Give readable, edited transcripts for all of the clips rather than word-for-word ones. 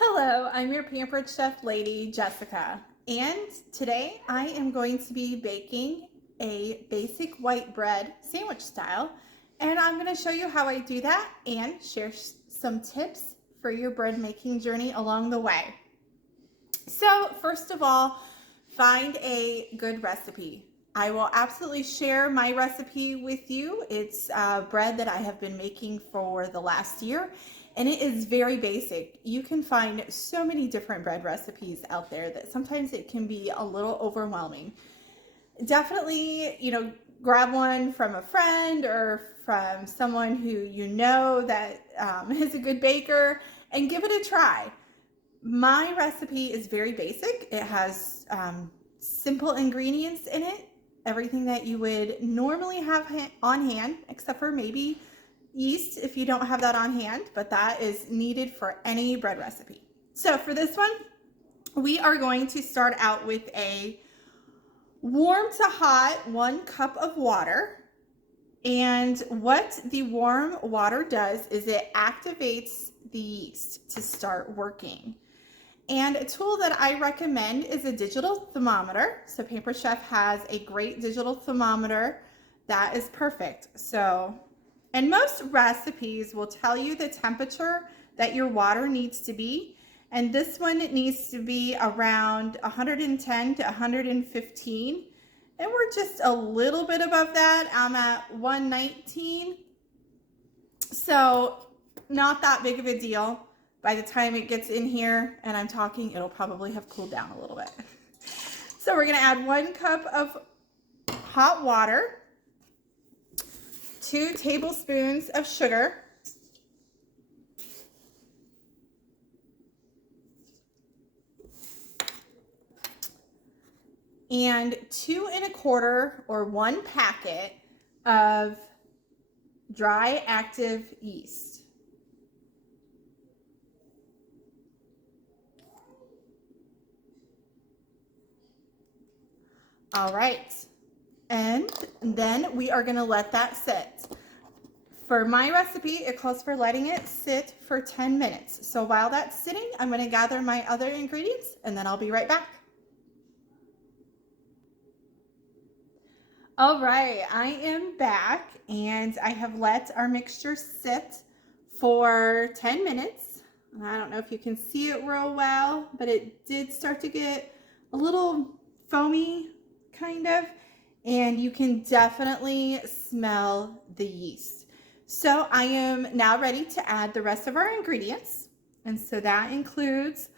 Hello, I'm your Pampered Chef lady, Jessica, and today I am going to be baking a basic white bread sandwich style, and I'm going to show you how I do that and share some tips for your bread making journey along the way. So first of all, find a good recipe. I will absolutely share my recipe with you. It's bread that I have been making for the last year, and it is very basic. You can find so many different bread recipes out there that sometimes it can be a little overwhelming. Definitely, grab one from a friend or from someone who you know that is a good baker and give it a try. My recipe is very basic. It has simple ingredients in it, everything that you would normally have on hand, except for maybe yeast if you don't have that on hand, but that is needed for any bread recipe. So for this one, we are going to start out with a warm to hot 1 cup of water. And what the warm water does is it activates the yeast to start working. And a tool that I recommend is a digital thermometer. So Pampered Chef has a great digital thermometer that is perfect. And most recipes will tell you the temperature that your water needs to be. And this one, it needs to be around 110 to 115. And we're just a little bit above that. I'm at 119. So not that big of a deal. By the time it gets in here and I'm talking, it'll probably have cooled down a little bit. So we're gonna add 1 cup of hot water, 2 tablespoons of sugar, and 2 1/4 or 1 packet of dry active yeast. All right, and then we are gonna let that sit. For my recipe, it calls for letting it sit for 10 minutes. So while that's sitting, I'm gonna gather my other ingredients and then I'll be right back. All right, I am back and I have let our mixture sit for 10 minutes. I don't know if you can see it real well, but it did start to get a little foamy, kind of, and you can definitely smell the yeast. So I am now ready to add the rest of our ingredients. And so that includes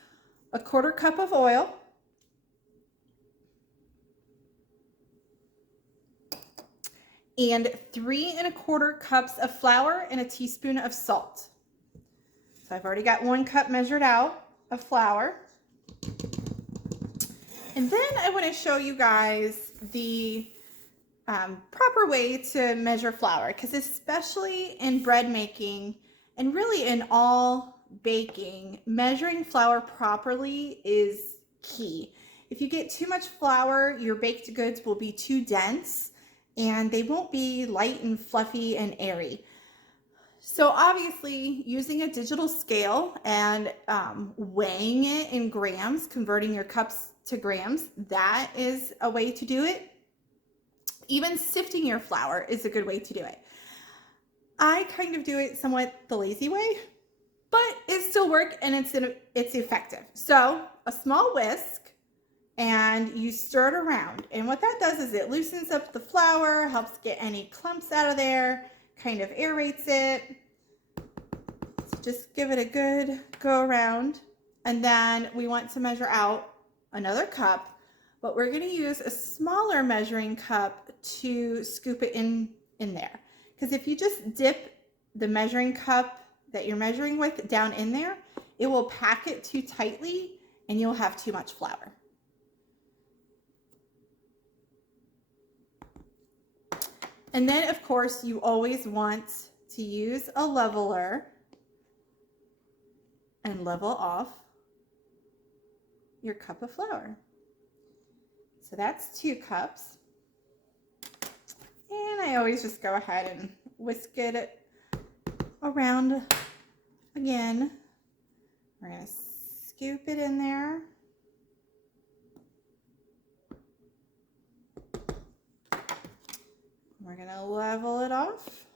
a 1/4 cup of oil, and 3 1/4 cups of flour and a teaspoon of salt. So I've already got 1 cup measured out of flour. And then I want to show you guys the proper way to measure flour, because especially in bread making and really in all baking, measuring flour properly is key. If you get too much flour, your baked goods will be too dense and they won't be light and fluffy and airy. So obviously using a digital scale and weighing it in grams, converting your cups to grams, that is a way to do it. Even sifting your flour is a good way to do it. I kind of do it somewhat the lazy way, but it still works and it's effective. So a small whisk, and you stir it around. And what that does is it loosens up the flour, helps get any clumps out of there, kind of aerates it. So just give it a good go around. And then we want to measure out another cup, but we're going to use a smaller measuring cup to scoop it in there. Because if you just dip the measuring cup that you're measuring with down in there, it will pack it too tightly and you'll have too much flour. And then, of course, you always want to use a leveler and level off your cup of flour. So that's 2 cups. And I always just go ahead and whisk it around again. We're going to scoop it in there. We're gonna level it off.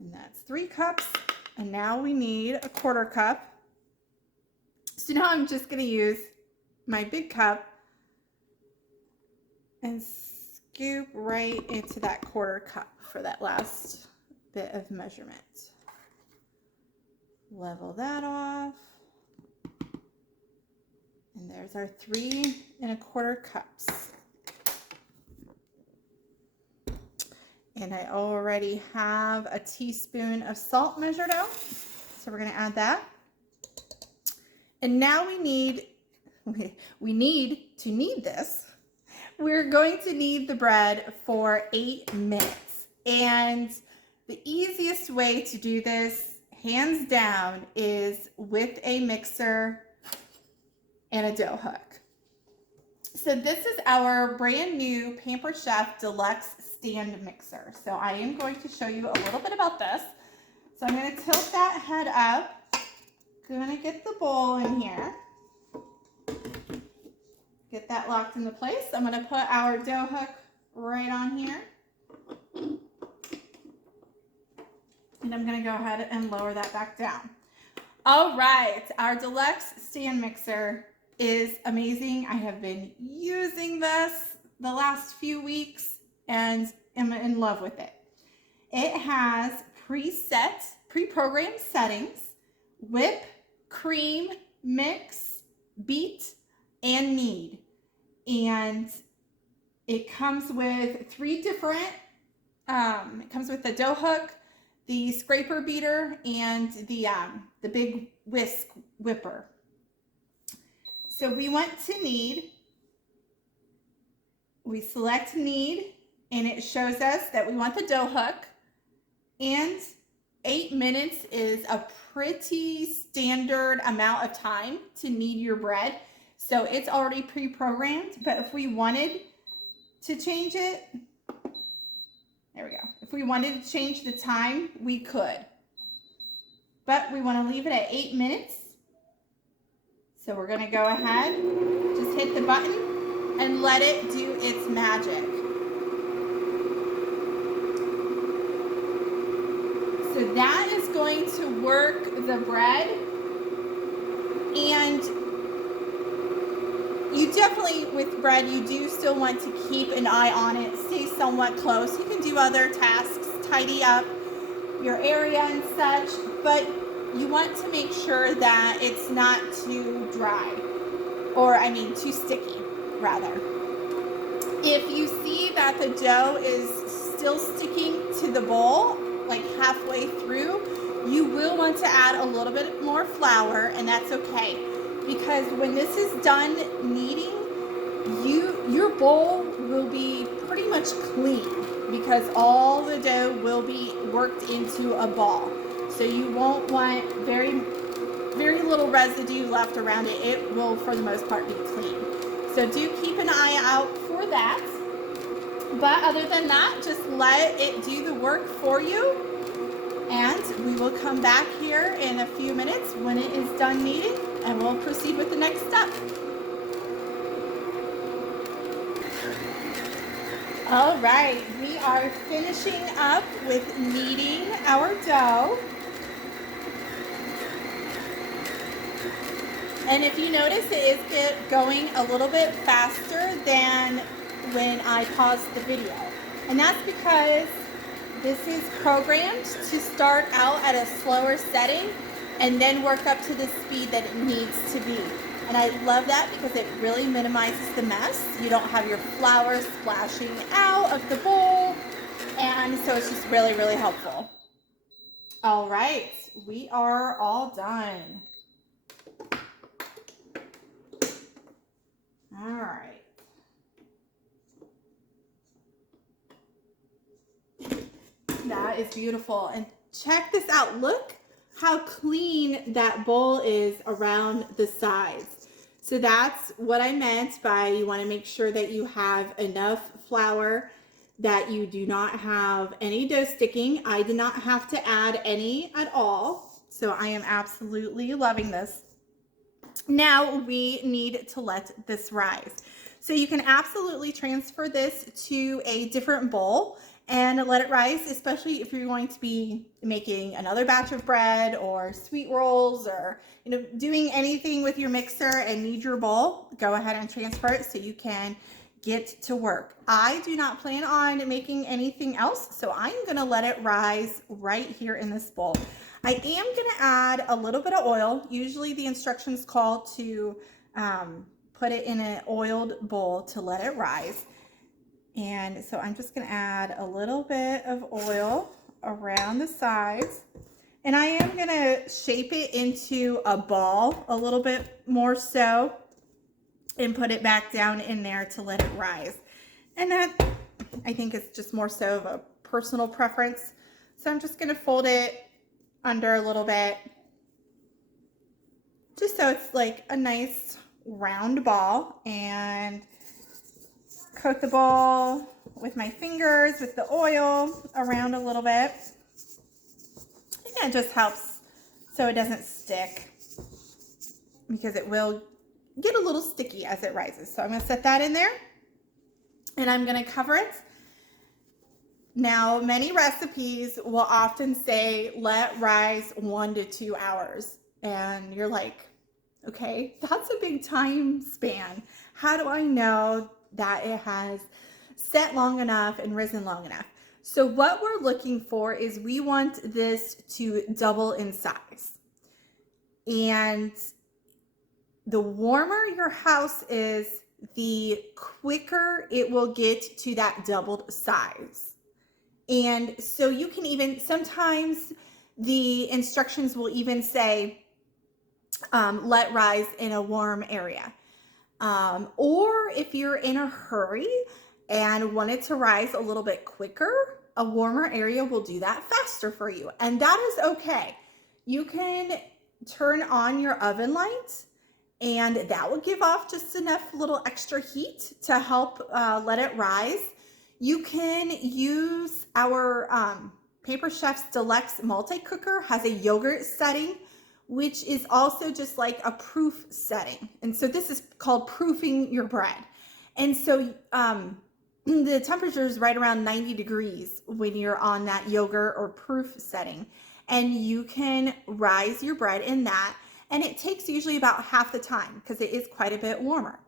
And that's 3 cups. And now we need a 1/4 cup. So now I'm just gonna use my big cup and scoop right into that 1/4 cup for that last bit of measurement. Level that off. And there's our 3 1/4 cups. And I already have a teaspoon of salt measured out. So we're gonna add that. And now we need to knead this. We're going to knead the bread for 8 minutes. And the easiest way to do this, hands down, is with a mixer and a dough hook. So this is our brand new Pampered Chef Deluxe stand mixer. So I am going to show you a little bit about this. So I'm going to tilt that head up. I'm going to get the bowl in here. Get that locked into place. I'm going to put our dough hook right on here. And I'm going to go ahead and lower that back down. All right, our Deluxe stand mixer is amazing. I have been using this the last few weeks and am in love with it. It has pre-programmed settings: whip, cream, mix, beat, and knead. And it comes with 3 different, it comes with the dough hook, the scraper beater, and the big whisk whipper. So we want to knead. We select knead, and it shows us that we want the dough hook. And 8 minutes is a pretty standard amount of time to knead your bread. So it's already pre-programmed, but if we wanted to change it, there we go. If we wanted to change the time, we could. But we want to leave it at 8 minutes. So we're going to go ahead, just hit the button and let it do its magic. So that is going to work the bread. And you definitely, with bread, you do still want to keep an eye on it, stay somewhat close. You can do other tasks, tidy up your area and such, but you want to make sure that it's not too dry, or I mean too sticky, rather. If you see that the dough is still sticking to the bowl, like halfway through, you will want to add a little bit more flour, and that's okay. Because when this is done kneading, your bowl will be pretty much clean because all the dough will be worked into a ball. So you won't want very little residue left around it. It will, for the most part, be clean. So do keep an eye out for that. But other than that, just let it do the work for you. And we will come back here in a few minutes when it is done kneading, and we'll proceed with the next step. All right, we are finishing up with kneading our dough. And if you notice, it is going a little bit faster than when I paused the video. And that's because this is programmed to start out at a slower setting and then work up to the speed that it needs to be. And I love that because it really minimizes the mess. You don't have your flour splashing out of the bowl. And so it's just really, really helpful. All right, we are all done. All right. That is beautiful. And check this out. Look how clean that bowl is around the sides. So that's what I meant by you want to make sure that you have enough flour that you do not have any dough sticking. I did not have to add any at all, so I am absolutely loving this. Now we need to let this rise. So you can absolutely transfer this to a different bowl and let it rise, especially if you're going to be making another batch of bread or sweet rolls, or doing anything with your mixer and need your bowl. Go ahead and transfer it so you can get to work. I do not plan on making anything else, so I'm gonna let it rise right here in this bowl. I am gonna add a little bit of oil. Usually the instructions call to put it in an oiled bowl to let it rise. And so I'm just gonna add a little bit of oil around the sides. And I am gonna shape it into a ball a little bit more so, and put it back down in there to let it rise. And that, I think, is just more so of a personal preference. So I'm just gonna fold it under a little bit, just so it's like a nice round ball, and coat the ball with my fingers with the oil around a little bit. And it just helps so it doesn't stick, because it will get a little sticky as it rises. So I'm going to set that in there, and I'm going to cover it. Now, many recipes will often say let rise 1 to 2 hours, and you're like, okay, that's a big time span. How do I know that it has set long enough and risen long enough? So what we're looking for is we want this to double in size. And the warmer your house is, the quicker it will get to that doubled size. And so you can even, sometimes the instructions will even say, let rise in a warm area. Or if you're in a hurry and want it to rise a little bit quicker, a warmer area will do that faster for you. And that is okay. You can turn on your oven light, and that will give off just enough little extra heat to help let it rise. You can use our Paper Chef's Deluxe multi-cooker, has a yogurt setting, which is also just like a proof setting. And so this is called proofing your bread. And so the temperature is right around 90 degrees when you're on that yogurt or proof setting. And you can rise your bread in that. And it takes usually about half the time, because it is quite a bit warmer.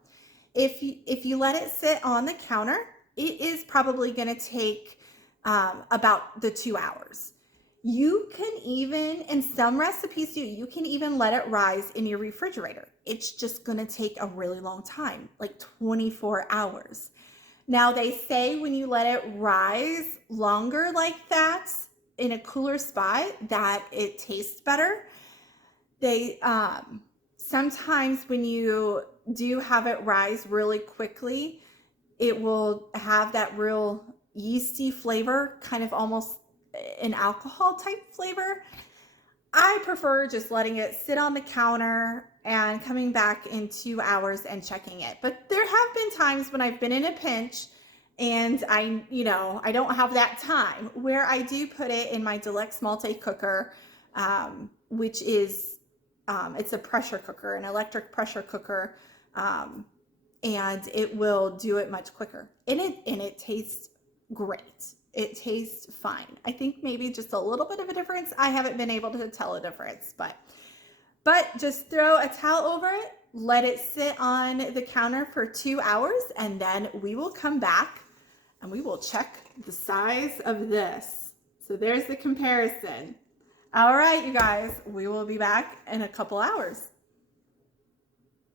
If you let it sit on the counter, it is probably going to take about the 2 hours. You can even, and some recipes do, you can even let it rise in your refrigerator. It's just going to take a really long time, like 24 hours. Now, they say when you let it rise longer like that in a cooler spot, that it tastes better. They sometimes when you do have it rise really quickly, it will have that real yeasty flavor, kind of almost an alcohol type flavor. I prefer just letting it sit on the counter and coming back in 2 hours and checking it. But there have been times when I've been in a pinch and I don't have that time, where I do put it in my Deluxe multi-cooker, which is it's a pressure cooker, an electric pressure cooker, and it will do it much quicker. And it tastes great. It tastes fine. I think maybe just a little bit of a difference. I haven't been able to tell a difference, but just throw a towel over it, let it sit on the counter for 2 hours, and then we will come back and we will check the size of this. So there's the comparison. All right, you guys, we will be back in a couple hours.